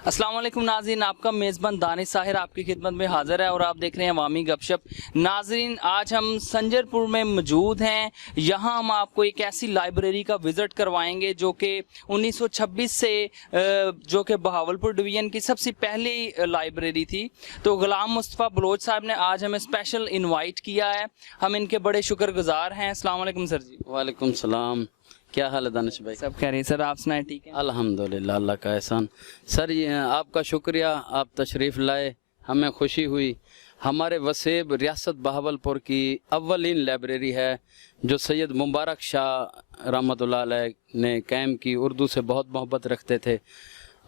अस्सलाम वालेकुम नाज़रीन, आपका मेज़बान दानिश साहिर आपकी खिदमत में हाज़िर है और आप देख रहे हैं अवामी गपशप। नाज़रीन, आज हम संजरपुर में मौजूद हैं। यहाँ हम आपको एक ऐसी लाइब्रेरी का विज़िट करवाएंगे जो कि 1926 से जो कि बहावलपुर डिवीज़न की सबसे पहली लाइब्रेरी थी। तो गुलाम मुस्तफ़ा बलोच साहब ने आज हमें स्पेशल इन्वाइट किया है, हम इनके बड़े शुक्रगुजार हैं। अस्सलाम वालेकुम सर जी। वालेकुम सलाम। क्या हाल है दानिश भाई? सब कह रहे हैं सर, आप सुनाए ठीक है? अल्हम्दुलिल्लाह, अल्लाह का एहसान। सर ये आपका शुक्रिया, आप तशरीफ़ लाए, हमें खुशी हुई। हमारे वसेब रियासत बहावलपुर की अव्वलीन लाइब्रेरी है जो सैयद मुबारक शाह रहमतुल्लाह अलैह ने कायम की। उर्दू से बहुत मोहब्बत रखते थे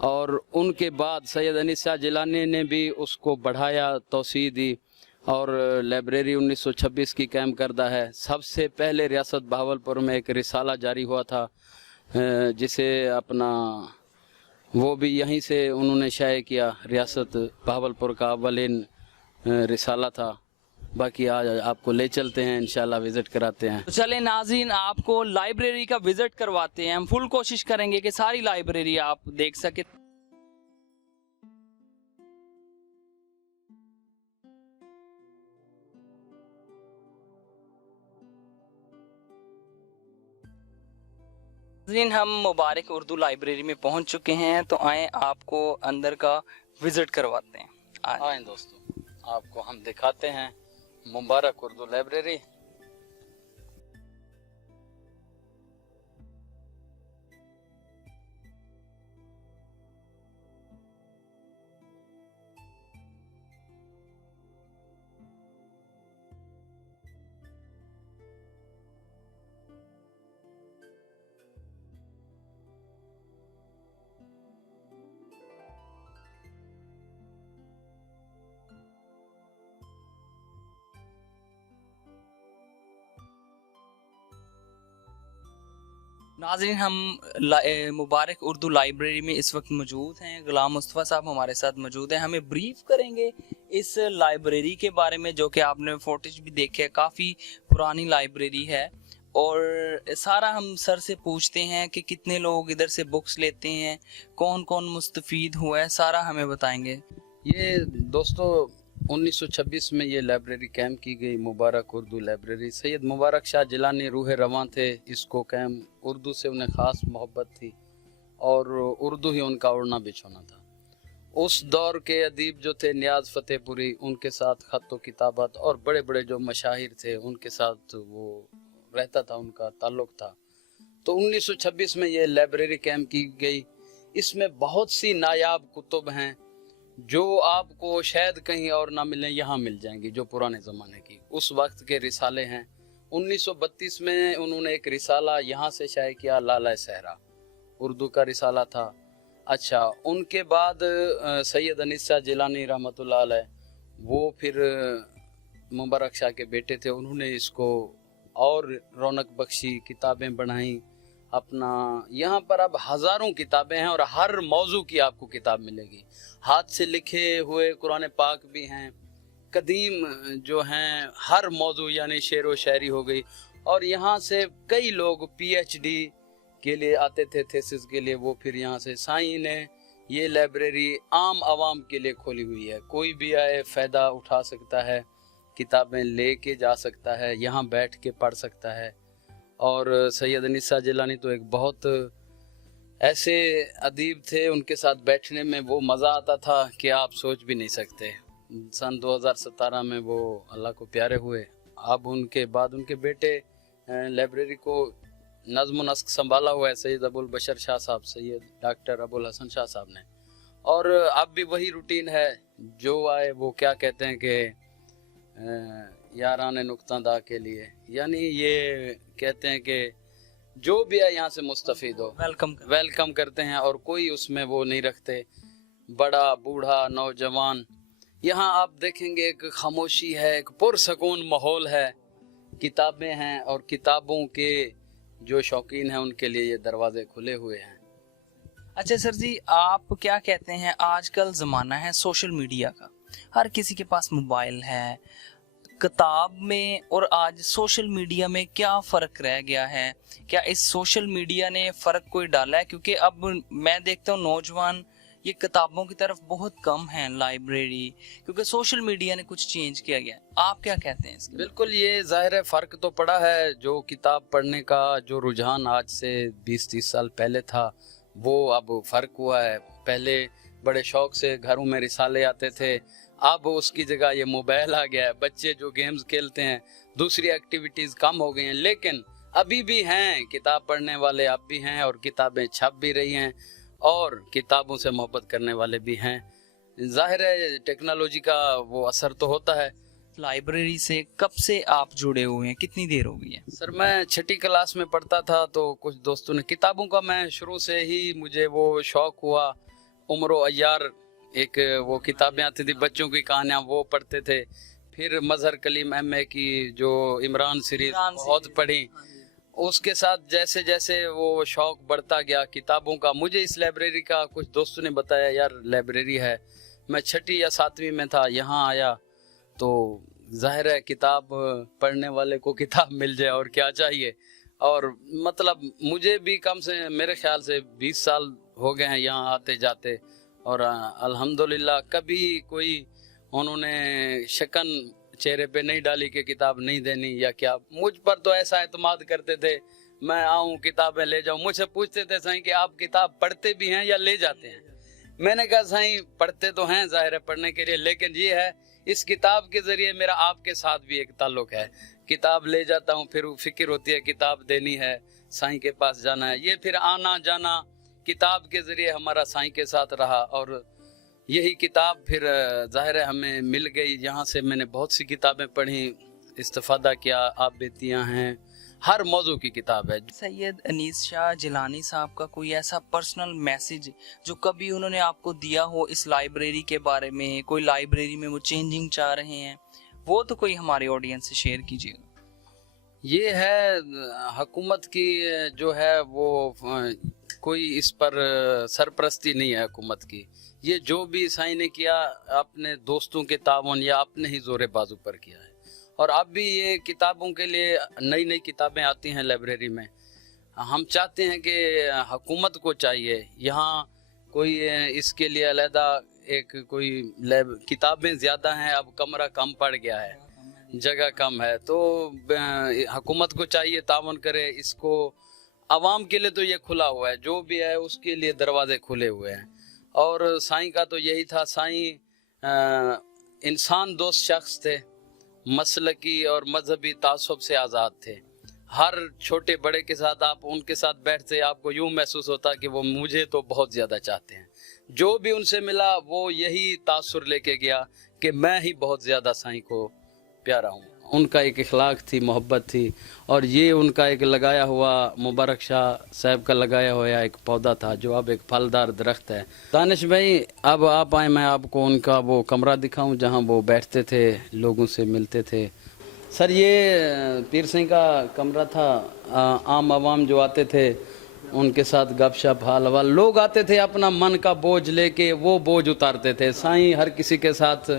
और उनके बाद सैयद अनीस शाह जिलानी ने भी उसको बढ़ाया, तोसी दी और लाइब्रेरी 1926 की कायम करदा है। सबसे पहले रियासत बहावलपुर में एक रिसाला जारी हुआ था जिसे अपना वो भी यहीं से उन्होंने शाये किया। रियासत बहावलपुर का अव्वलीन रिसाला था। बाकी आज आपको ले चलते हैं, इंशाल्लाह विज़िट कराते हैं। तो चले नाज़रीन, आपको लाइब्रेरी का विज़िट करवाते हैं। हम फुल कोशिश करेंगे कि सारी लाइब्रेरी आप देख सके। नाज़रीन, हम मुबारक उर्दू लाइब्रेरी में पहुंच चुके हैं, तो आए आपको अंदर का विज़िट करवाते हैं। आए दोस्तों, आपको हम दिखाते हैं मुबारक उर्दू लाइब्रेरी। नाज़रीन, हम मुबारक उर्दू लाइब्रेरी में इस वक्त मौजूद हैं। गुलाम मुस्तफ़ा साहब हमारे साथ मौजूद हैं, हमें ब्रीफ करेंगे इस लाइब्रेरी के बारे में, जो कि आपने फोटेज भी देखे, काफ़ी पुरानी लाइब्रेरी है। और सारा हम सर से पूछते हैं कि कितने लोग इधर से बुक्स लेते हैं, कौन कौन मुस्तफ़ीद हुआ है, सारा हमें बताएंगे। ये दोस्तों 1926 में ये लाइब्रेरी कायम की गई, मुबारक उर्दू लाइब्रेरी। सैयद मुबारक शाह जिलानी रूह रवां थे इसको कायम। उर्दू से उन्हें ख़ास मोहब्बत थी और उर्दू ही उनका उड़ना बिछोना था। उस दौर के अदीब जो थे नियाज़ फ़तेहपुरी, उनके साथ ख़त व किताबत और बड़े बड़े जो मशाहिर थे उनके साथ वो रहता था, उनका ताल्लुक़ था। तो 1926 में ये लाइब्रेरी कायम की गई। इसमें बहुत सी नायाब कुतुब हैं जो आपको शायद कहीं और ना मिलें, यहाँ मिल जाएंगी, जो पुराने ज़माने की उस वक्त के रिसाले हैं। 1932 में उन्होंने एक रिसाला यहाँ से शाये किया, लाला सहरा, उर्दू का रिसाला था। अच्छा, उनके बाद सैयद अनीस शाह जिलानी रहमतुल्लाह अलैह, वो फिर मुबारक शाह के बेटे थे, उन्होंने इसको और रौनक बख्शी, किताबें बढ़ाई अपना। यहाँ पर अब हज़ारों किताबें हैं और हर मौजू की आपको किताब मिलेगी। हाथ से लिखे हुए कुरान पाक भी हैं, कदीम जो हैं, हर मौजू यानी शेर व शायरी हो गई। और यहाँ से कई लोग PhD के लिए आते थे, थेसिस के लिए, वो फिर यहाँ से। साईं ने ये लाइब्रेरी आम आवाम के लिए खोली हुई है, कोई भी आए फ़ायदा उठा सकता है, किताबें ले के जा सकता है, यहाँ बैठ के पढ़ सकता है। और सैयद अनीस शाह जिलानी तो एक बहुत ऐसे अदीब थे, उनके साथ बैठने में वो मज़ा आता था कि आप सोच भी नहीं सकते। सन 2017 में वो अल्लाह को प्यारे हुए। अब उनके बाद उनके बेटे लाइब्रेरी को नज़्म नस्क संभाला हुआ है, सैयद अबुल बशर शाह साहब, सैयद डॉक्टर अबुल हसन शाह साहब ने। और अब भी वही रूटीन है, जो आए वो क्या कहते हैं कि यारान नुक्तादा के लिए, यानी ये कहते हैं कि जो भी है यहाँ से मुस्तफ़ीद हो, वेलकम करते हैं और कोई उसमें वो नहीं रखते, बड़ा बूढ़ा नौजवान। यहाँ आप देखेंगे एक खामोशी है, एक पुरसकून माहौल है, किताबें हैं और किताबों के जो शौकीन हैं उनके लिए ये दरवाजे खुले हुए हैं। अच्छा सर जी, आप क्या कहते हैं, आजकल ज़माना है सोशल मीडिया का, हर किसी के पास मोबाइल है, किताब में और आज सोशल मीडिया में क्या फ़र्क रह गया है? क्या इस सोशल मीडिया ने फ़र्क कोई डाला है? क्योंकि अब मैं देखता हूँ नौजवान ये किताबों की तरफ बहुत कम है लाइब्रेरी, क्योंकि सोशल मीडिया ने कुछ चेंज किया गया है। आप क्या कहते हैं इसके? बिल्कुल, ये जाहिर है फ़र्क तो पड़ा है। जो किताब पढ़ने का जो रुझान आज से 20-30 साल पहले था, वो अब फ़र्क हुआ है। पहले बड़े शौक से घरों में रिसाले आते थे, अब उसकी जगह ये मोबाइल आ गया है। बच्चे जो गेम्स खेलते हैं, दूसरी एक्टिविटीज़ कम हो गई हैं, लेकिन अभी भी हैं किताब पढ़ने वाले, अब भी हैं, और किताबें छप भी रही हैं, और किताबों से मोहब्बत करने वाले भी हैं। जाहिर है टेक्नोलॉजी का वो असर तो होता है। लाइब्रेरी से कब से आप जुड़े हुए हैं, कितनी देर हो गई है? सर, मैं 6ठी क्लास में पढ़ता था, तो कुछ दोस्तों ने किताबों का, मैं शुरू से ही मुझे वो शौक हुआ। उमरो अय्यार एक वो किताबें आती थी बच्चों की कहानियाँ, वो पढ़ते थे। फिर मजहर कलीम एम.ए. की जो इमरान सीरीज बहुत पढ़ी। उसके साथ जैसे जैसे वो शौक बढ़ता गया किताबों का, मुझे इस लाइब्रेरी का कुछ दोस्तों ने बताया, यार लाइब्रेरी है। मैं 6ठी या 7वीं में था, यहाँ आया तो जाहिर है किताब पढ़ने वाले को किताब मिल जाए और क्या चाहिए। और मतलब मुझे भी कम से मेरे ख्याल से 20 साल हो गए हैं यहाँ आते जाते, और अल्हम्दुलिल्लाह कभी कोई उन्होंने शकन चेहरे पे नहीं डाली कि किताब नहीं देनी या क्या। मुझ पर तो ऐसा एतमाद करते थे, मैं आऊँ किताबें ले जाऊँ। मुझसे पूछते थे, साईं कि आप किताब पढ़ते भी हैं या ले जाते हैं? मैंने कहा, साईं पढ़ते तो हैं ज़ाहिर है पढ़ने के लिए, लेकिन ये है इस किताब के ज़रिए मेरा आपके साथ भी एक ताल्लुक़ है। किताब ले जाता हूँ, फिर फिक्र होती है किताब देनी है, साईं के पास जाना है। ये फिर आना जाना किताब के ज़रिए हमारा साईं के साथ रहा, और यही किताब फिर ज़ाहिर है हमें मिल गई। यहाँ से मैंने बहुत सी किताबें पढ़ी, इस्तिफ़ादा किया। आप बेतियाँ हैं, हर मौजू की किताब है। सैयद अनीस शाह जिलानी साहब का कोई ऐसा पर्सनल मैसेज जो कभी उन्होंने आपको दिया हो इस लाइब्रेरी के बारे में, कोई लाइब्रेरी में वो चेंजिंग चाह रहे हैं, वो तो कोई हमारे ऑडियंस से शेयर कीजिएगा। ये है हुकूमत की जो है वो कोई इस पर सरपरस्ती नहीं है हुकूमत की। ये जो भी साईं ने किया अपने दोस्तों के तावन या अपने ही जोरे बाजू पर किया है। और अब भी ये किताबों के लिए नई नई किताबें आती हैं लाइब्रेरी में। हम चाहते हैं कि हुकूमत को चाहिए यहाँ कोई इसके लिए अलहदा एक कोई किताबें ज़्यादा हैं, अब कमरा कम पड़ गया है, जगह कम है, तो हुकूमत को चाहिए तावन करे इसको। आवाम के लिए तो ये खुला हुआ है, जो भी है उसके लिए दरवाजे खुले हुए हैं। और साईं का तो यही था, साईं इंसान दोस्त शख्स थे, मसलकी और मजहबी तासुब से आज़ाद थे। हर छोटे बड़े के साथ आप उनके साथ बैठते, आपको यूँ महसूस होता कि वो मुझे तो बहुत ज़्यादा चाहते हैं। जो भी उनसे मिला वो यही तासुर लेके गया कि मैं ही बहुत ज़्यादा साईं को प्यारा हूँ। उनका एक इखलाक थी, मोहब्बत थी, और ये उनका एक लगाया हुआ मुबारक शाह साहब का लगाया हुआ एक पौधा था जो अब एक फलदार दरख्त है। दानिश भाई, अब आप आए, मैं आपको उनका वो कमरा दिखाऊं जहां वो बैठते थे, लोगों से मिलते थे। सर, ये पीर सिंह का कमरा था। आम आवाम जो आते थे उनके साथ गपशप हाल हवाल, लोग आते थे अपना मन का बोझ लेके, वो बोझ उतारते थे। साईं हर किसी के साथ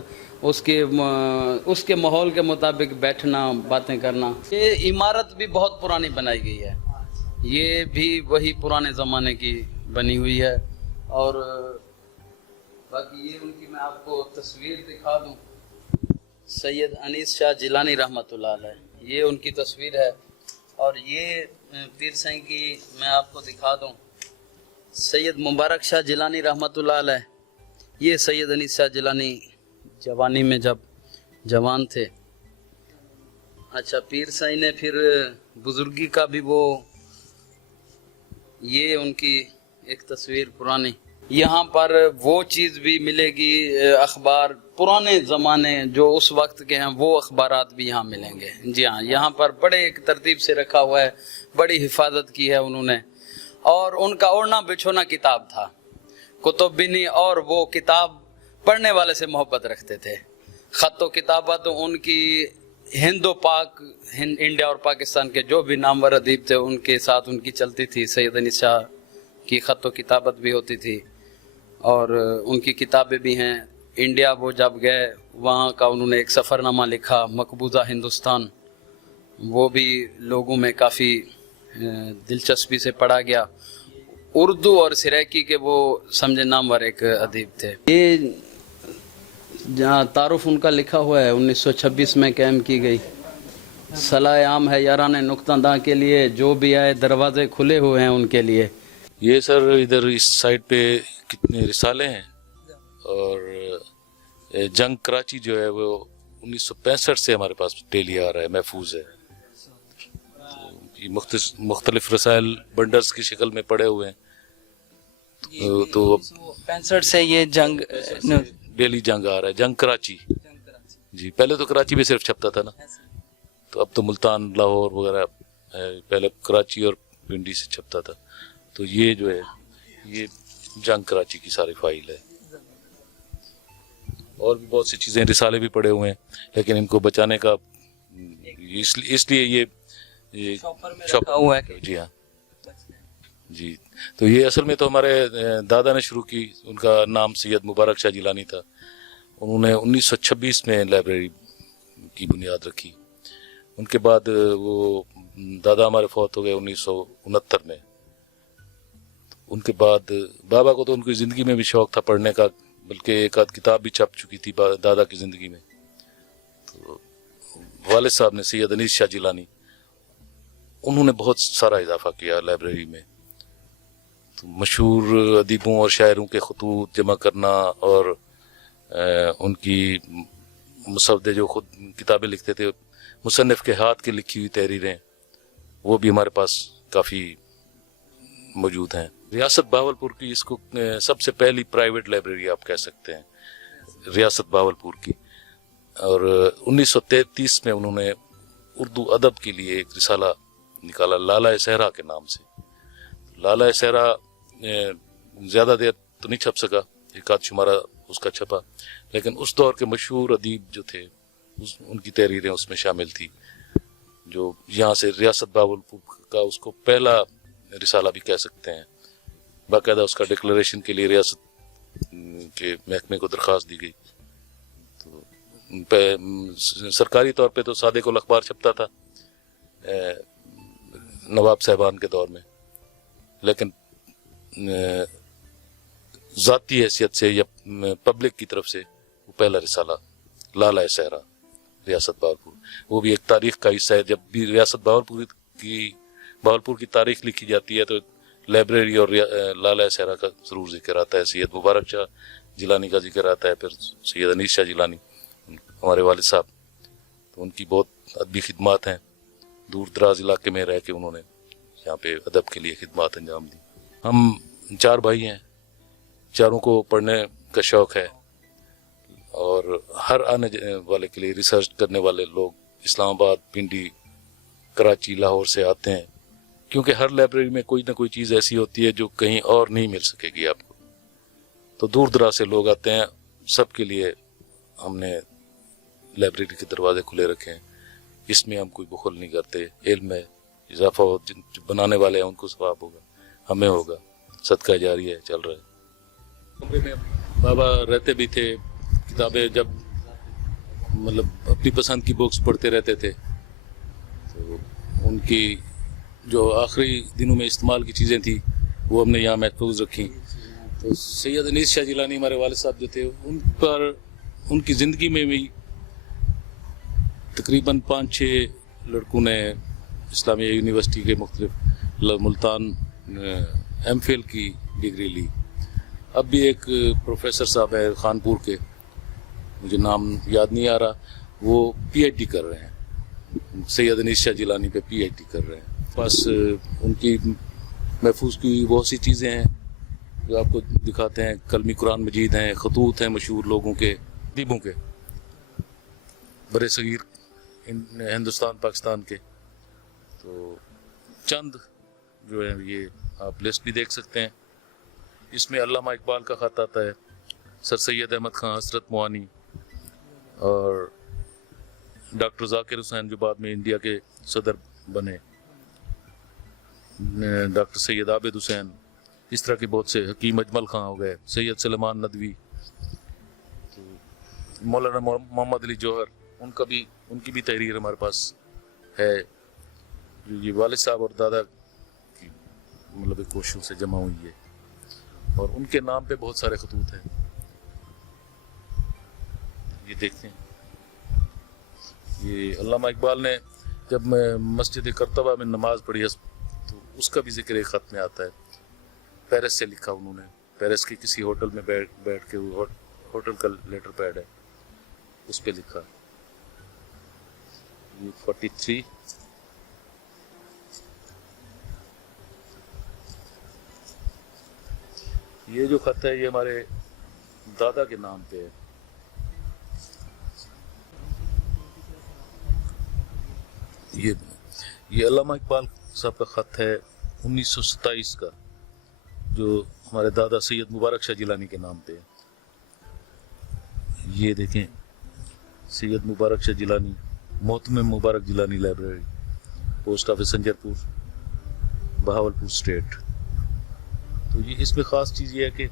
उसके माहौल के मुताबिक बैठना, बातें करना। ये इमारत भी बहुत पुरानी बनाई गई है, ये भी वही पुराने ज़माने की बनी हुई है। और बाकी ये उनकी मैं आपको तस्वीर दिखा दूं, सैयद अनीस शाह जिलानी रहमतुल्लाह अलैह, ये उनकी तस्वीर है। और ये पीर साईं की मैं आपको दिखा दूं, सैयद मुबारक शाह जिलानी रहमतुल्लाह अलैह। ये सैयद अनीस शाह जिलानी जवानी में जब जवान थे। अच्छा, पीर साईं ने फिर बुजुर्गी का भी वो, ये उनकी एक तस्वीर पुरानी। यहाँ पर वो चीज़ भी मिलेगी, अखबार पुराने ज़माने जो उस वक्त के हैं वो अखबारात भी यहाँ मिलेंगे। जी हाँ, यहाँ पर बड़े एक तरतीब से रखा हुआ है, बड़ी हिफाजत की है उन्होंने। और उनका ओढ़ना बिछोना किताब था, कुतुब बिनी, और वो किताब पढ़ने वाले से मोहब्बत रखते थे। ख़त किताबा तो उनकी हिंदो पाक, इंडिया और पाकिस्तान के जो भी नामवर अदीब थे उनके साथ उनकी चलती थी। सैयद अनीस शाह की ख़त किताबत भी होती थी, और उनकी किताबें भी हैं। इंडिया वो जब गए, वहाँ का उन्होंने एक सफ़रनामा लिखा, मकबूजा हिंदुस्तान, वो भी लोगों में काफ़ी दिलचस्पी से पढ़ा गया। اردو اور سرائکی کے وہ سمجھے نامور ایک ادیب تھے. یہ جہاں تعارف ان کا لکھا ہوا ہے 1926 میں قائم کی گئی. صلاح عام ہے یاران نقطہ داں کے لیے، جو بھی آئے دروازے کھلے ہوئے ہیں ان کے لیے. یہ سر ادھر اس سائڈ پہ کتنے رسالے ہیں، اور جنگ کراچی جو ہے وہ 1965 سے ہمارے پاس ڈیلی آ رہا ہے، محفوظ ہے. یہ مختلف رسائل بنڈرز کی شکل میں پڑے ہوئے ہیں. تو 65 سے یہ جنگ ڈیلی جنگ آ رہا ہے، جنگ کراچی. جی پہلے تو کراچی میں صرف چھپتا تھا نا، تو اب تو ملتان لاہور وغیرہ ہے. پہلے کراچی اور پنڈی سے چھپتا تھا. تو یہ جو ہے یہ جنگ کراچی کی ساری فائل ہے. اور بھی بہت سی چیزیں رسالے بھی پڑے ہوئے ہیں، لیکن ان کو بچانے کا اس لیے یہ رکھا ہوا ہے. جی ہاں جی. تو یہ اصل میں تو ہمارے دادا نے شروع کی. ان کا نام سید مبارک شاہ جیلانی تھا. انہوں نے 1926 میں لائبریری کی بنیاد رکھی. ان کے بعد وہ دادا ہمارے فوت ہو گئے 1969 میں. ان کے بعد بابا کو تو ان کی زندگی میں بھی شوق تھا پڑھنے کا، بلکہ ایک آدھ کتاب بھی چھپ چکی تھی دادا کی زندگی میں. تو والد صاحب نے سید انیس شاہ جیلانی، انہوں نے بہت سارا اضافہ کیا لائبریری میں. تو مشہور ادیبوں اور شاعروں کے خطوط جمع کرنا، اور ان کی مسودے جو خود کتابیں لکھتے تھے، مصنف کے ہاتھ کی لکھی ہوئی تحریریں، وہ بھی ہمارے پاس کافی موجود ہیں. ریاست بہاولپور کی اس کو سب سے پہلی پرائیویٹ لائبریری آپ کہہ سکتے ہیں، ریاست بہاولپور کی. اور 1933 میں انہوں نے اردو ادب کے لیے ایک رسالہ نکالا لالہ صحرا کے نام سے. لالہ صحرا زیادہ دیر تو نہیں چھپ سکا، ایک آدھ شمارہ اس کا چھپا، لیکن اس دور کے مشہور ادیب جو تھے ان کی تحریریں اس میں شامل تھی. جو یہاں سے ریاست بہاولپور کا اس کو پہلا رسالہ بھی کہہ سکتے ہیں. باقاعدہ اس کا ڈکلریشن کے لیے ریاست کے محکمے کو درخواست دی گئی. تو سرکاری طور پہ تو صادق الاخبار چھپتا تھا نواب صاحبان کے دور میں، لیکن ذاتی حیثیت سے یا پبلک کی طرف سے وہ پہلا رسالہ لالہ صحرا ریاست بہاولپور، وہ بھی ایک تاریخ کا حصہ ہے. جب بھی ریاست بہاولپور کی تاریخ لکھی جاتی ہے تو لائبریری اور لالہ صحرا کا ضرور ذکر آتا ہے. سید مبارک شاہ جیلانی کا ذکر آتا ہے، پھر سید انیس شاہ جیلانی ہمارے والد صاحب. تو ان کی بہت ادبی خدمات ہیں. دور دراز علاقے میں رہ کے انہوں نے یہاں پہ ادب کے لیے خدمات انجام دی. ہم 4 بھائی ہیں، چاروں کو پڑھنے کا شوق ہے، اور ہر آنے والے کے لیے ریسرچ کرنے والے لوگ اسلام آباد، پنڈی، کراچی، لاہور سے آتے ہیں، کیونکہ ہر لائبریری میں کوئی نہ کوئی چیز ایسی ہوتی ہے جو کہیں اور نہیں مل سکے گی آپ کو. تو دور دراز سے لوگ آتے ہیں. سب کے لیے ہم نے لائبریری کے دروازے کھلے رکھے ہیں. اس میں ہم کوئی بخل نہیں کرتے. علم ہے، اضافہ ہو، جو بنانے والے ہیں ان کو ثواب ہوگا، ہمیں ہوگا، صدقہ جاری ہے، چل رہا ہے. کمرے میں بابا رہتے بھی تھے، کتابیں جب مطلب اپنی پسند کی بکس پڑھتے رہتے تھے. تو ان کی جو آخری دنوں میں استعمال کی چیزیں تھیں وہ ہم نے یہاں محفوظ رکھی. تو سید انیس شاہ جیلانی ہمارے والد صاحب جو تھے، ان پر ان کی زندگی میں بھی تقریباً 5-6 لڑکوں نے اسلامیہ یونیورسٹی کے مختلف ملتان ایم فل کی ڈگری لی. اب بھی ایک پروفیسر صاحب ہے خانپور کے، مجھے نام یاد نہیں آ رہا، وہ پی ایچ ڈی کر رہے ہیں، سید انیس شاہ جیلانی پہ پی ایچ ڈی کر رہے ہیں. بس ان کی محفوظ کی بہت سی چیزیں ہیں جو آپ کو دکھاتے ہیں. کلمی قرآن مجید ہیں، خطوط ہیں مشہور لوگوں کے، ادیبوں کے، برے صغیر ہندوستان پاکستان کے. تو چند جو ہے یہ آپ لسٹ بھی دیکھ سکتے ہیں. اس میں علامہ اقبال کا خط آتا ہے، سر سید احمد خان حسرت موانی، اور ڈاکٹر ذاکر حسین جو بعد میں انڈیا کے صدر بنے، ڈاکٹر سید عابد حسین، اس طرح کے بہت سے، حکیم اجمل خان ہو گئے، سید سلیمان ندوی، مولانا محمد علی جوہر، ان کی بھی تحریر ہمارے پاس ہے. جو یہ والد صاحب اور دادا کی मतलब एक कोशिशों से जमा हुई है और उनके नाम पे बहुत सारे खतूत हैं। ये देखते हैं, ये अल्लामा इकबाल ने जब मस्जिद करतबा में नमाज पढ़ी तो उसका भी जिक्र एक खत में आता है। पेरिस से लिखा उन्होंने, पेरिस के किसी होटल में बैठ के, होटल का लेटर पैड है, उस पे लिखा। ये 43 ये जो खत है ये हमारे दादा के नाम पे है। ये अल्लामा इकबाल साहब का खत है 1927 का, जो हमारे दादा सैयद मुबारक शाह जिलानी के नाम पे है। ये देखें, सैयद मुबारक शाह जिलानी, मोहतमिम Mubarak Jilani library, post office Sanjarpur, Bahawalpur state. तो ये इसमें ख़ास चीज़ ये है कि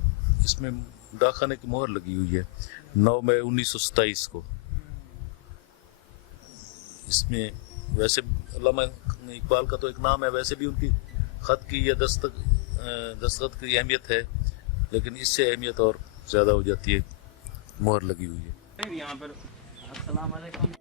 इसमें डाकखाने की मोहर लगी हुई है 9 मई 1927 को। इसमें वैसे अल्लामा इकबाल का तो एक नाम है, वैसे भी उनकी ख़त की या दस्तखत की अहमियत है, लेकिन इससे अहमियत और ज़्यादा हो जाती है, मोहर लगी हुई है। यहाँ पर अस्सलाम वालेकुम।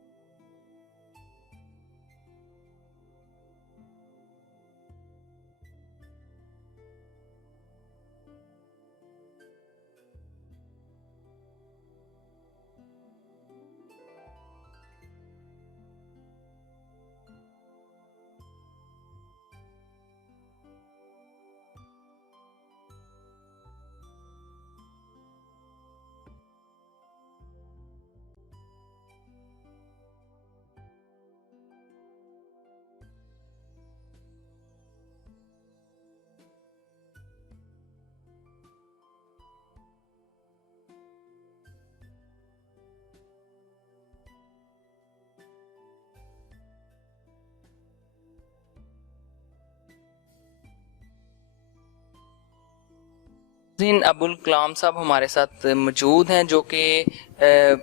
अबुल कलाम साहब हमारे साथ मौजूद हैं, जो कि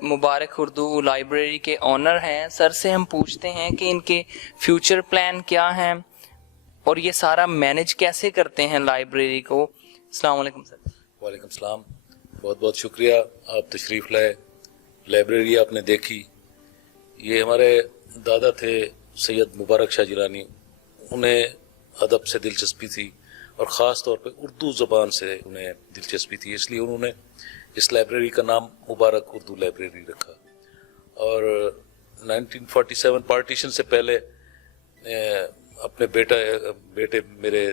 मुबारक उर्दू लाइब्रेरी के ऑनर हैं। सर से हम पूछते हैं कि इनके फ्यूचर प्लान क्या हैं और ये सारा मैनेज कैसे करते हैं लाइब्रेरी को। अस्सलाम वालेकुम सर। वालेकुम सलाम, बहुत बहुत शुक्रिया, आप तशरीफ़ लाए, लाइब्रेरी आपने देखी। ये हमारे दादा थे सैयद मुबारक शाह जिलानी, उन्हें अदब से दिलचस्पी थी और ख़ास तौर पे उर्दू ज़बान से उन्हें दिलचस्पी थी, इसलिए उन्होंने इस लाइब्रेरी का नाम मुबारक उर्दू लाइब्रेरी रखा। और 1947 पार्टीशन से पहले अपने बेटे मेरे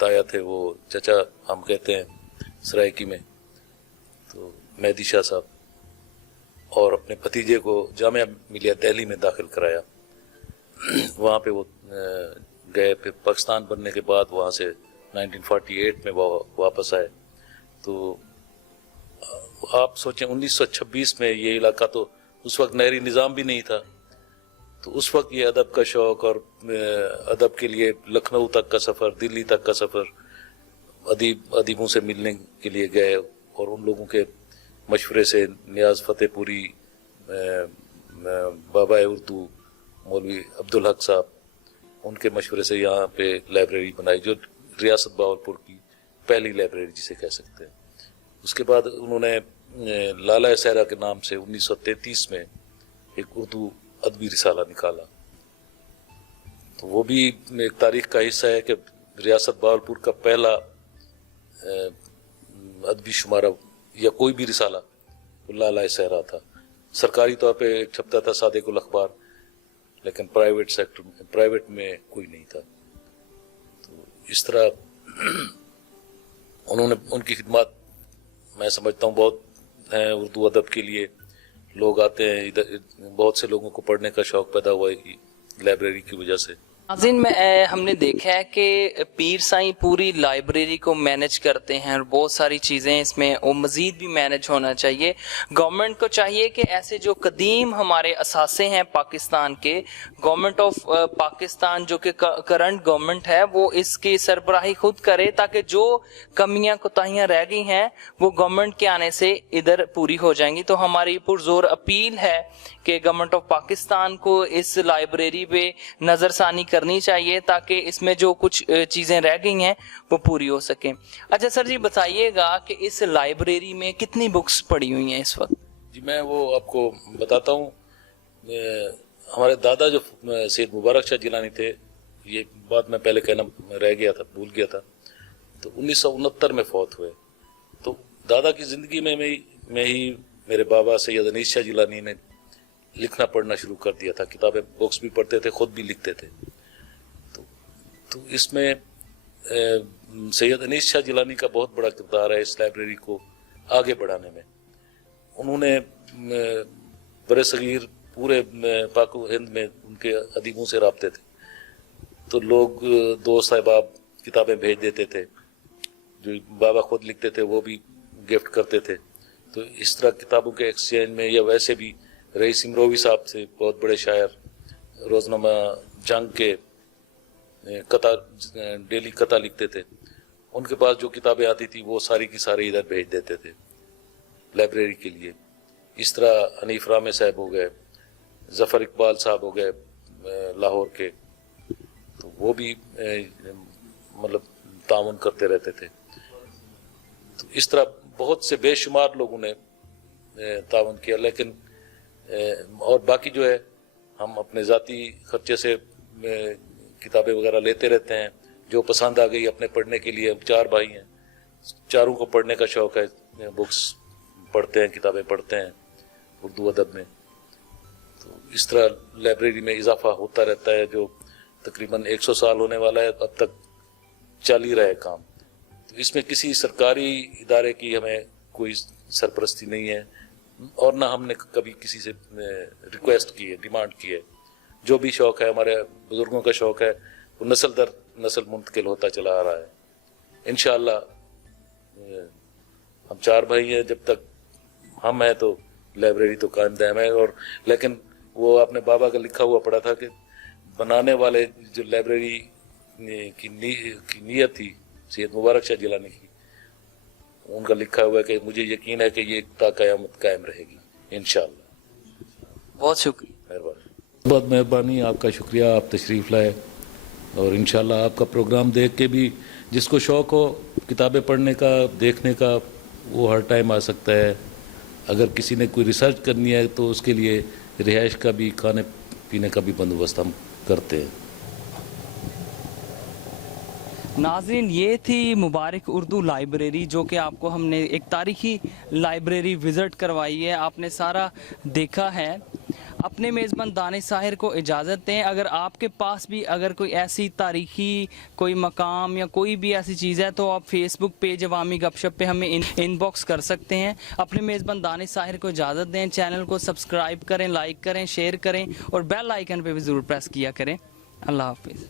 ताया थे, वो चचा हम कहते हैं सरायकी में, तो मेहदी शाह साहब, और अपने भतीजे को जामिया मिलिया दिल्ली में दाखिल कराया। वहाँ पे वो गए, फिर पाकिस्तान बनने के बाद वहाँ से 1948 में वो वापस आए। तो आप सोचें 1926 में ये इलाका, तो उस वक्त नहरी निज़ाम भी नहीं था, तो उस वक्त ये अदब का शौक़ और अदब के लिए लखनऊ तक का सफ़र, दिल्ली तक का सफ़र, अदीबों से मिलने के लिए गए और उन लोगों के मशवरे से नियाज़ फतेहपुरी, बाबा उर्दू मौलवी अब्दुल हक साहब, उनके मशवरे से यहाँ पे लाइब्रेरी बनाई, जो रियासत बावलपुर की पहली लाइब्रेरी जिसे कह सकते हैं। उसके बाद उन्होंने लाला सहरा के नाम से 1933 में एक उर्दू अदबी रिसाला निकाला। तो वो भी एक तारीख का हिस्सा है कि रियासत बावलपुर का पहला अदबी शुमारा या कोई भी रिसाला लाला सहरा था। सरकारी तौर पे एक छपता था सादिकुल अखबार, लेकिन प्राइवेट में कोई नहीं था। तो इस तरह उन्होंने, उनकी खिदमत मैं समझता हूँ बहुत हैं उर्दू अदब के लिए। लोग आते हैं इधर, बहुत से लोगों को पढ़ने का शौक पैदा हुआ है लाइब्रेरी की वजह से। नाज़रीन में हमने देखा है कि पीर साईं पूरी लाइब्रेरी को मैनेज करते हैं और बहुत सारी चीज़ें इसमें और मज़ीद भी मैनेज होना चाहिए। गवर्नमेंट को चाहिए कि ऐसे जो कदीम हमारे असासे हैं पाकिस्तान के, गवर्नमेंट ऑफ पाकिस्तान जो कि करंट गवर्नमेंट है, वो इसकी सरबराही खुद करे, ताकि जो कमियां कोताहियां रह गई हैं वो गवर्नमेंट के आने से इधर पूरी हो जाएंगी। तो हमारी पुरजोर अपील है कि गवर्नमेंट ऑफ पाकिस्तान को इस लाइब्रेरी पे नज़रसानी کرنی چاہیے تاکہ اس میں جو کچھ چیزیں رہ گئی ہیں وہ پوری ہو سکیں. اچھا سر جی بتائیے گا کہ اس لائبریری میں کتنی بکس پڑی ہوئی ہیں اس وقت؟ جی میں وہ آپ کو بتاتا ہوں. ہمارے دادا جو سید مبارک شاہ جیلانی تھے، یہ بات میں پہلے کہنا رہ گیا تھا، بھول گیا تھا، تو 1969 میں فوت ہوئے. تو دادا کی زندگی میں ہی میرے بابا سید انیس شاہ جیلانی نے لکھنا پڑھنا شروع کر دیا تھا. کتابیں بکس بھی پڑھتے تھے، خود بھی لکھتے تھے. تو اس میں سید انیس شاہ جیلانی کا بہت بڑا کردار ہے اس لائبریری کو آگے بڑھانے میں. انہوں نے بر صغیر پورے پاک و ہند میں ان کے ادیبوں سے رابطے تھے، تو لوگ دوست احباب کتابیں بھیج دیتے تھے، جو بابا خود لکھتے تھے وہ بھی گفٹ کرتے تھے. تو اس طرح کتابوں کے ایکسچینج میں، یا ویسے بھی رئیس امروی صاحب تھے بہت بڑے شاعر، روزنامہ جنگ کے ڈیلی قطع لکھتے تھے. ان کے پاس جو کتابیں آتی تھی وہ ساری کی ساری ادھر بھیج دیتے تھے لائبریری کے لیے. اس طرح حنیف رامے صاحب ہو گئے، ظفر اقبال صاحب ہو گئے لاہور کے، تو وہ بھی مطلب تعاون کرتے رہتے تھے. تو اس طرح بہت سے بے شمار لوگوں نے تعاون کیا. لیکن اور باقی جو ہے ہم اپنے ذاتی خرچے سے کتابیں وغیرہ لیتے رہتے ہیں، جو پسند آ گئی اپنے پڑھنے کے لیے. 4 بھائی ہیں، چاروں کو پڑھنے کا شوق ہے، بکس پڑھتے ہیں، کتابیں پڑھتے ہیں اردو ادب میں. تو اس طرح لائبریری میں اضافہ ہوتا رہتا ہے، جو تقریباً 100 سال ہونے والا ہے، اب تک چل ہی رہا ہے کام. تو اس میں کسی سرکاری ادارے کی ہمیں کوئی سرپرستی نہیں ہے، اور نہ ہم نے کبھی کسی سے ریکویسٹ کی ہے، ڈیمانڈ کی ہے. جو بھی شوق ہے، ہمارے بزرگوں کا شوق ہے، وہ نسل در نسل منتقل ہوتا چلا آ رہا ہے. انشاءاللہ ہم 4 بھائی ہیں، جب تک ہم ہیں تو لائبریری تو قائم دائم ہے. اور لیکن وہ آپ نے بابا کا لکھا ہوا پڑھا تھا کہ بنانے والے جو لائبریری کی نیت تھی سید مبارک شاہ جیلانی کی، ان کا لکھا ہوا ہے کہ مجھے یقین ہے کہ یہ تا قیامت قائم رہے گی انشاءاللہ. بہت شکریہ. مہربانی. بہت مہربانی، آپ کا شکریہ، آپ تشریف لائے. اور انشاءاللہ آپ کا پروگرام دیکھ کے بھی جس کو شوق ہو کتابیں پڑھنے کا، دیکھنے کا، وہ ہر ٹائم آ سکتا ہے. اگر کسی نے کوئی ریسرچ کرنی ہے تو اس کے لیے رہائش کا بھی، کھانے پینے کا بھی بندوبست ہم کرتے ہیں. ناظرین یہ تھی مبارک اردو لائبریری، جو کہ آپ کو ہم نے ایک تاریخی لائبریری وزٹ کروائی ہے، آپ نے سارا دیکھا ہے. اپنے میزبان دانش ساحر کو اجازت دیں. اگر آپ کے پاس بھی اگر کوئی ایسی تاریخی کوئی مقام یا کوئی بھی ایسی چیز ہے تو آپ فیس بک پیج عوامی گپ شپ پہ ہمیں ان باکس کر سکتے ہیں. اپنے میزبان دانش ساحر کو اجازت دیں. چینل کو سبسکرائب کریں، لائک کریں، شیئر کریں اور بیل آئیکن پہ بھی ضرور پریس کیا کریں. اللہ حافظ.